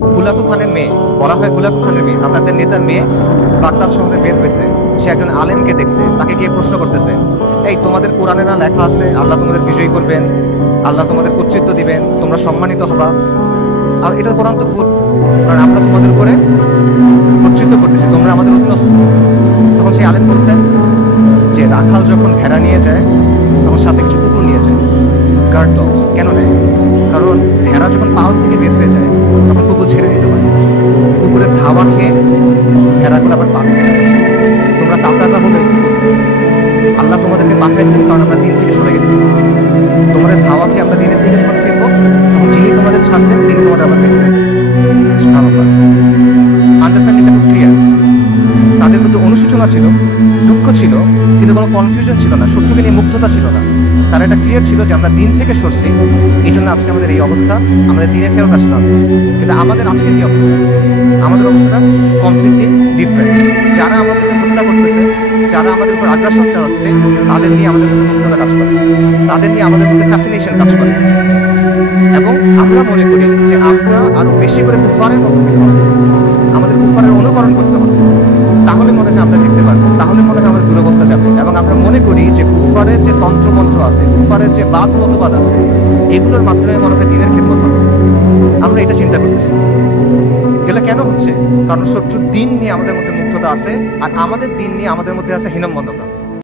হুলাকু খানের মেয়ে, বলা হয় হুলাকু খানের মেয়ে, তাতারদের নেতার মেয়ে বাগদাদ শহরে বের হয়েছে। সে একজন আলেমকে দেখছে, তাকে গিয়ে প্রশ্ন করতেছে, এই তোমাদের কোরআনে না লেখা আছে আল্লাহ তোমাদের বিজয়ী করবেন, আল্লাহ তোমাদের কর্তৃত্ব দিবেন, তোমরা সম্মানিত হবা, আর এটা কোরআন তো ভুল, কারণ আমরা তোমাদের উপরে কর্তৃত্ব করতেছি, তোমরা আমাদের অধীনস্থ। তখন সেই আলেম বলছেন যে রাখাল যখন ভেড়া নিয়ে যায় তখন সাথে কিছু কুকুর নিয়ে যায়, গার্ড ডগস। কেন নেয়? কারণ ভেড়া যখন পাল থেকে বের হয়ে যায় তখন কুকুর ছেড়ে দিতে পারে, কুকুরের ধাওয়া খেয়ে ভেড়াগুলো আবার পাল ফেলে আসে। তোমরা তাতাররা হলো এই কুকুর, আল্লাহ তোমাদেরকে পাঠাইছেন কারণ আমরা দিন থেকে সরে গেছি। তোমাদের ধাওয়া খেয়ে আমরা দিনের দিকে যখন ফিরবো তখন যিনি তোমাদের ছাড়ছেন তিনি তোমাদের আবার দেখবেন। আন্ডারস্ট্যান্ডিংটা খুব ক্লিয়ার। তাদের মধ্যে অনুশোচনা ছিল, দুঃখ ছিল, কিন্তু কোনো কনফিউশন ছিল না, শত্রুকে নিয়ে মুগ্ধতা ছিল না। তারা এটা ক্লিয়ার ছিল যে আমরা দিন থেকে সরছি, এই জন্য আজকে আমাদের এই অবস্থা, আমাদের দিনে ফেরত আসতে হবে। কিন্তু আমাদের আজকে কি অবস্থা? আমাদের অবস্থাটা কমপ্লিটলি ডিফারেন্ট। যারা আমাদেরকে হত্যা করতেছে, যারা আমাদের উপর আগ্রাসন চালাচ্ছে, তাদের নিয়ে আমাদের মধ্যে মুগ্ধতা কাজ করে, তাদের নিয়ে আমাদের মধ্যে ফ্যাসিনেশন কাজ করে, এবং আমরা মনে করি যে আমরা আরো বেশি করে কুফারের মতো হতে হবে, আমাদের কুফারের অনুকরণ করতে হবে, তাহলে মনে হয় আমরা জিততে পারবো, তাহলে মনে হয় আমাদের দুরবস্থা যাবে। এবং আমরা মনে করি যে কুফারের যে তন্ত্রমন্ত্র আছে, কুফারের যে বাদ মতবাদ আছে, এগুলোর মাধ্যমে মনে হয় দিনের খেদমত হবে। আমরা এটা চিন্তা করতেছি। এগুলো কেন হচ্ছে? কারণ শত্রুর দিন নিয়ে আমাদের মধ্যে মুগ্ধতা আছে, আর আমাদের দিন নিয়ে আমাদের মধ্যে আছে হীনম্মন্যতা।